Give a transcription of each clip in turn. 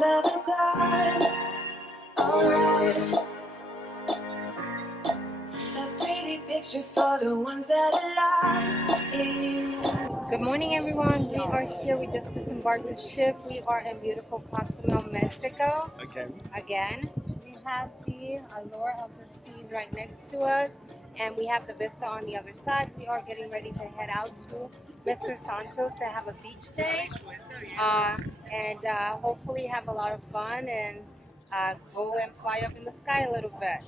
round of applause. Alright. A pretty picture for the ones that are lost in. Good morning, everyone. We are here. We just disembarked the ship. We are in beautiful Cozumel, Mexico. Again. We have the allure of the seas right next to us, and we have the vista on the other side. We are getting ready to head out to Mr. Sanchos to have a beach day, and hopefully have a lot of fun and go and fly up in the sky a little bit.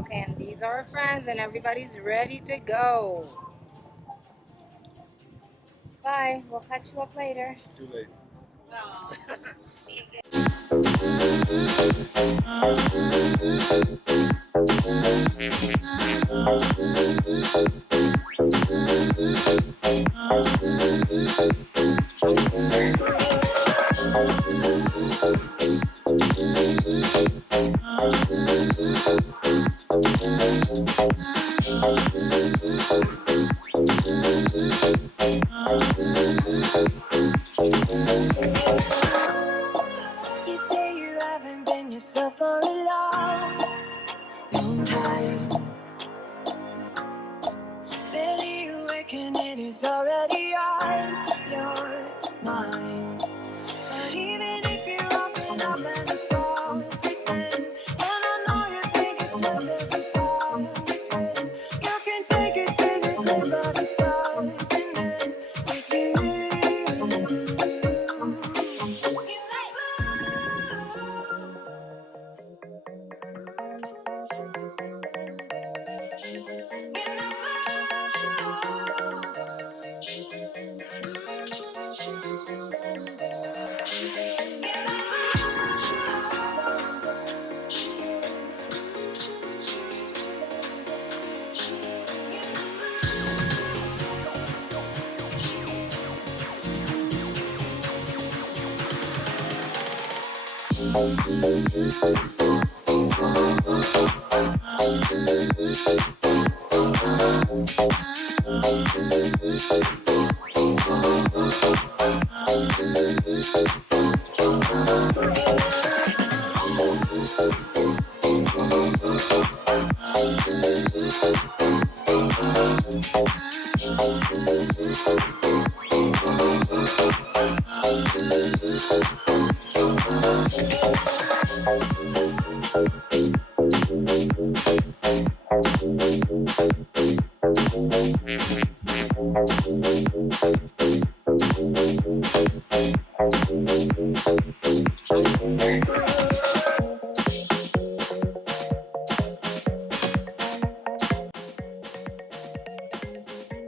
Okay, and these are our friends, and everybody's ready to go. Bye. We'll catch you up later. Too late. No. You say you haven't been yourself for a long time. Barely awake and it is already on your mind. But even if you open up and it's all pretend, and I know you think it's worth every time you spend, you can take it to the grave, but it doesn't end with you.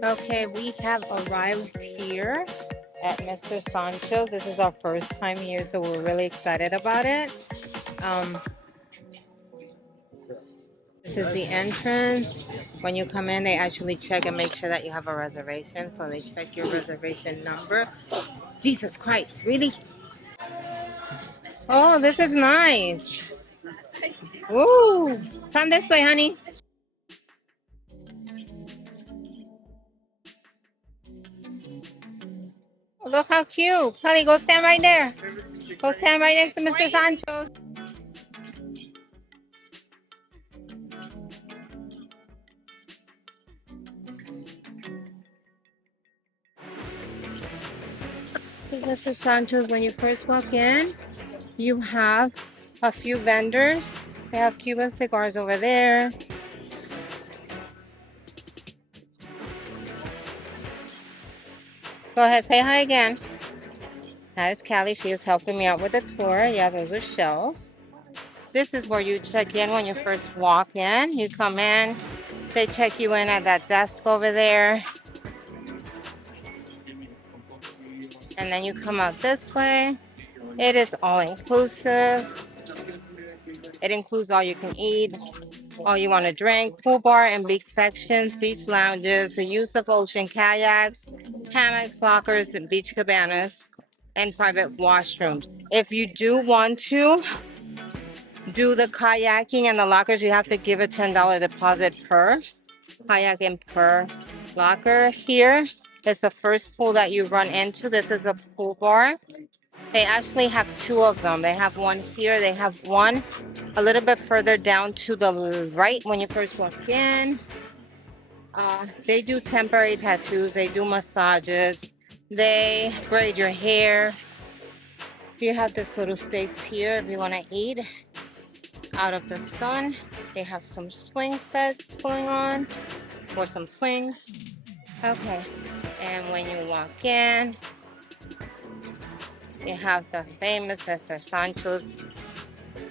Okay, we have arrived here at Mr. Sanchos. This is our first time here, so we're really excited about it. This is the entrance. When you come in, they actually check and make sure that you have a reservation. So they check your reservation number. Jesus Christ, really? Oh, this is nice. Ooh, come this way, honey. Look how cute. Honey, go stand right there. Go stand right next to Mr. Sanchos. This is Mr. Sanchos. When you first walk in, you have a few vendors. They have Cuban cigars over there. Go ahead, say hi again. That is Callie. She is helping me out with the tour. Yeah, those are shelves. This is where you check in when you first walk in. You come in, they check you in at that desk over there. And then you come out this way. It is all inclusive. It includes all you can eat, all you want to drink, pool bar and beach sections, beach lounges, the use of ocean kayaks, hammocks, lockers, and beach cabanas, and private washrooms. If you do want to do the kayaking and the lockers, you have to give a $10 deposit per kayak and per locker. Here is the first pool that you run into. This is a pool bar. They actually have two of them. They have one here. They have one a little bit further down to the right when you first walk in. They do temporary tattoos. They do massages. They braid your hair. You have this little space here if you want to eat out of the sun. They have some swing sets going on or some swings. Okay. And when you walk in, you have the famous Mr. Sanchos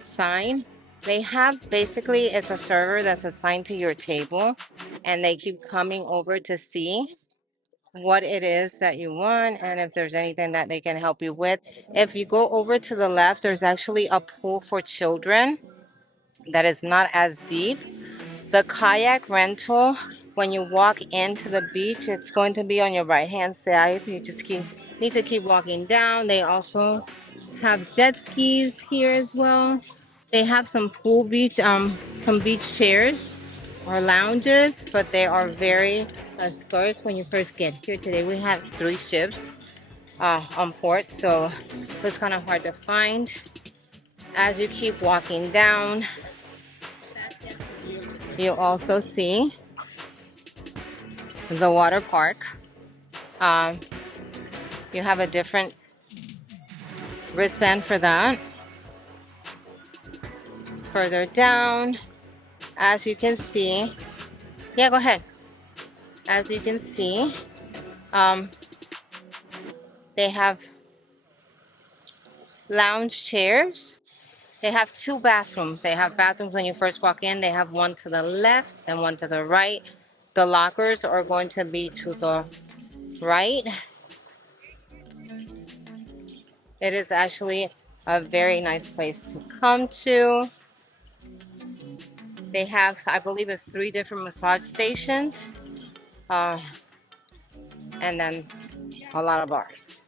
sign. They have basically, it's a server that's assigned to your table, and they keep coming over to see what it is that you want and if there's anything that they can help you with. If you go over to the left, there's actually a pool for children that is not as deep. The kayak rental, when you walk into the beach, it's going to be on your right hand side. You just need to keep walking down. They also have jet skis here as well. They have some some beach chairs or lounges, but they are very scarce when you first get here. Today we had 3 ships on port, so it's kind of hard to find. As you keep walking down, you also see the water park. You have a different wristband for that. Further down, as you can see, yeah, go ahead. As you can see, they have lounge chairs. They have 2 bathrooms. They have bathrooms when you first walk in. They have one to the left and one to the right. The lockers are going to be to the right. It is actually a very nice place to come to. They have, I believe it's 3 different massage stations. And then a lot of bars.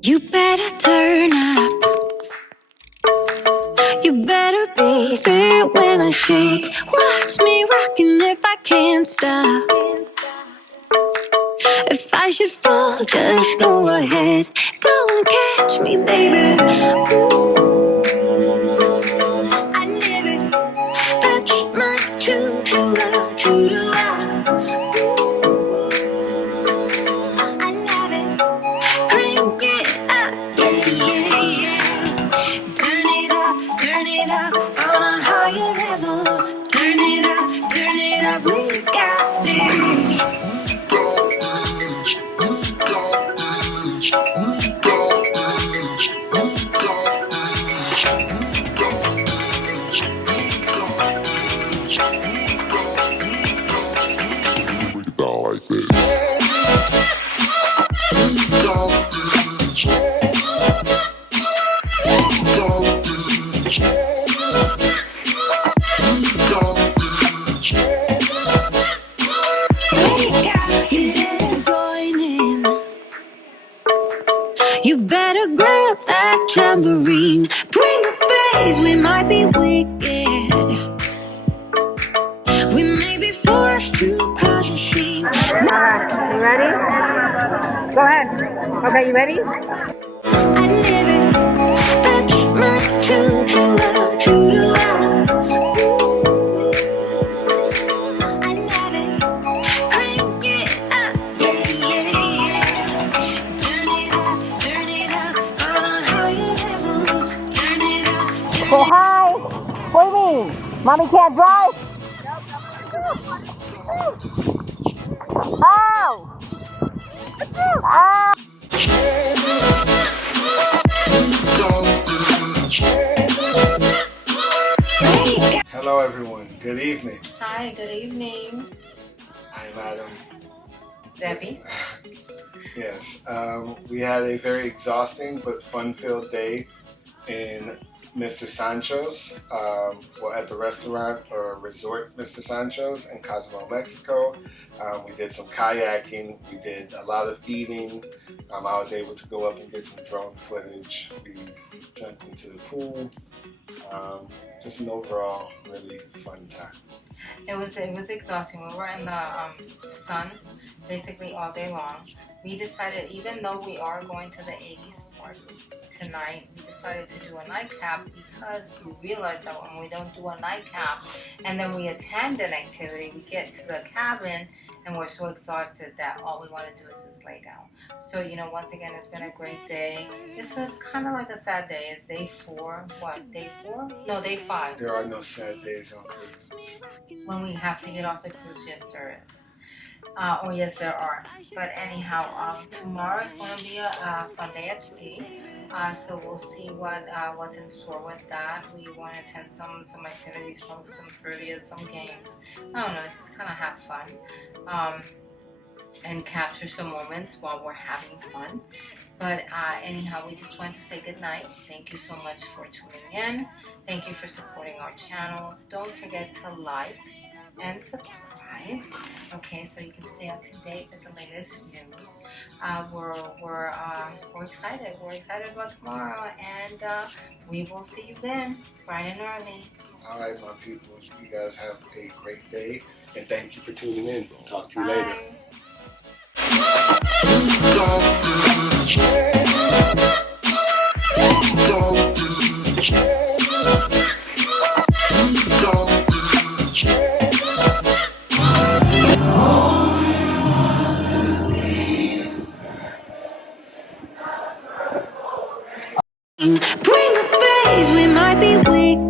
You better turn up. You better be there when I shake. Watch me rockin' if I can't stop. If I should fall, just go ahead. Go and catch me, baby. Ooh, I live it. That's my true love, true to love. Ooh, I love it. Crank it up, yeah, yeah. Turn it up on a higher level. Turn it up, we got this. You better grab that tambourine. Bring the bass, we might be wicked. We may be forced to cause a scene. Alright, you ready? Go ahead. Okay, you ready? I live it. That's my true love, true to love. Ooh, I love it. Crank it up, yeah, yeah. Turn it up on a higher level. Turn it up. Say hi. What do you mean? Mommy can't drive? Oh! Ah! Hello everyone, good evening. Hi, good evening. I'm Adam. Debbie. Yes, we had a very exhausting but fun-filled day in Mr. Sanchos, at the restaurant or resort Mr. Sanchos in Cozumel, Mexico. We did some kayaking, we did a lot of eating. I was able to go up and get some drone footage. We jumped into the pool. Just an overall really fun time. It was exhausting. We were in the sun basically all day long. We decided, even though we are going to the 80's party tonight, we decided to do a nightcap because we realized that when we don't do a nightcap and then we attend an activity, we get to the cabin and we're so exhausted that all we want to do is just lay down. So, you know, once again, it's been a great day. It's a kind of like a sad day. It's day 4. What, day 4? No, day 5. There are no sad days on cruises. When we have to get off the cruise, yes, there is. Or yes, there are. But anyhow, tomorrow is going to be a fun day at sea. So we'll see what's in store with that. We want to attend some activities, some trivia, some games. I don't know, it's just kind of have fun. And capture some moments while we're having fun. But anyhow, we just wanted to say good night. Thank you so much for tuning in. Thank you for supporting our channel. Don't forget to like and subscribe. Okay, so you can stay up to date with the latest news. We're excited. We're excited about tomorrow, and we will see you then, bright and early. All right, my people. You guys have a great day, and thank you for tuning in. Talk to you Bye. later. Bring the bass, we might be wicked.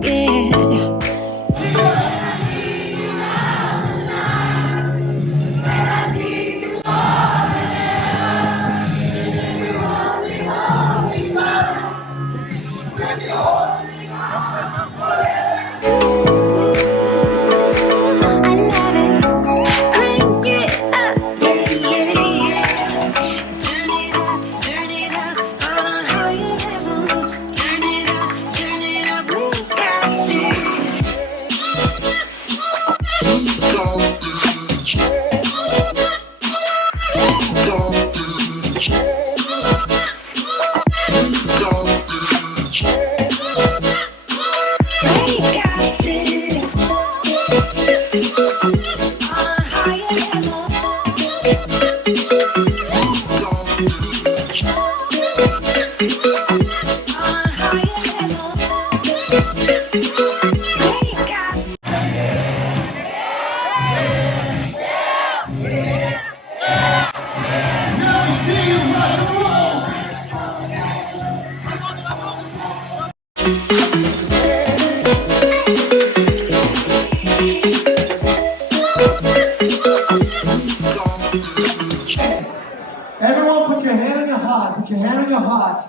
Everyone put your hand on your heart, put your hand on your heart,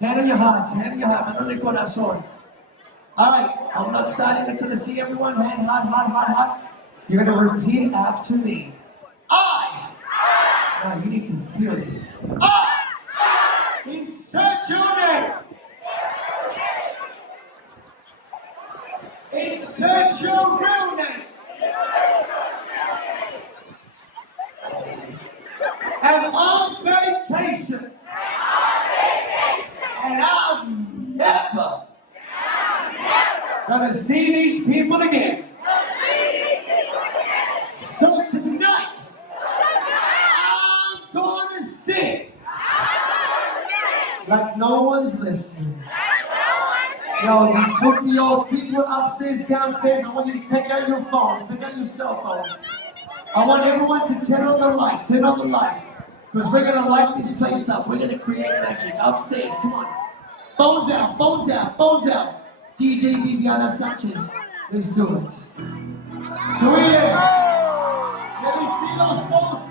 hand on your heart, hand on your heart, mano en el corazón. Alright, I'm not starting until I see everyone, hand, heart, heart, heart, heart. You're gonna repeat after me. Now you need to feel this. Insert your name. Insert your real name. And on vacation. And I'm never gonna see these people again. So tonight, I'm gonna sing like no one's listening. Yo, you took the old people upstairs, downstairs. I want you to take out your phones, take out your cell phones. I want everyone to turn on the light, because we're gonna light this place up. We're gonna create magic upstairs. Come on, phones out, phones out, phones out. DJ Viviana Sanchez, let's do it. So let me see those phones.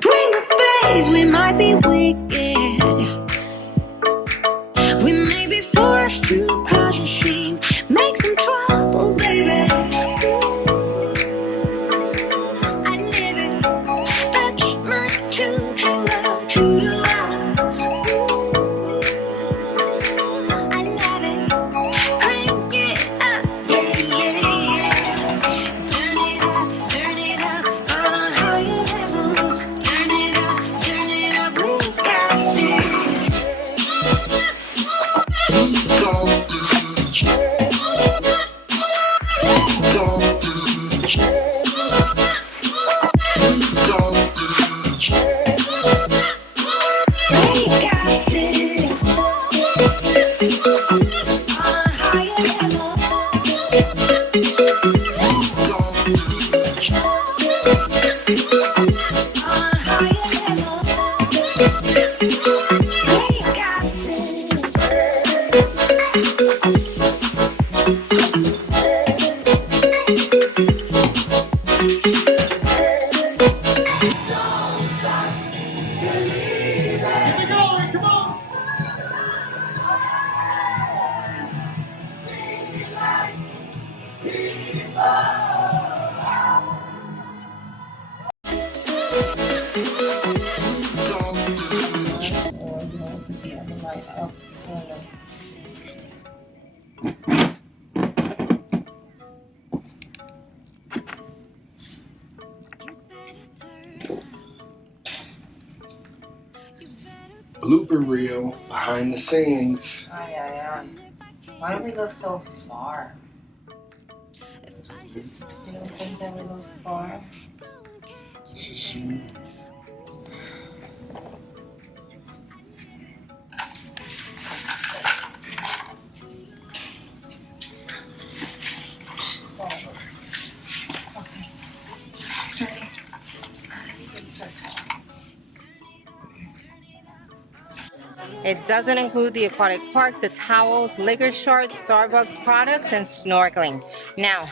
Bring the bass, we might be wicked. We may be forced to cause a scene, make some trouble, baby. Ooh, I live it. That's my true love, true to love. Ooh, I love it. Crank it up, yeah, yeah, yeah. Turn it up on a higher level. Turn it up, we got this. We got this. On a higher Blooper reel behind the scenes. Ay, ay, ay. Why do we look so far? You don't think that we look far? It doesn't include the aquatic park, the towels, liquor shorts, Starbucks products, and snorkeling. Now,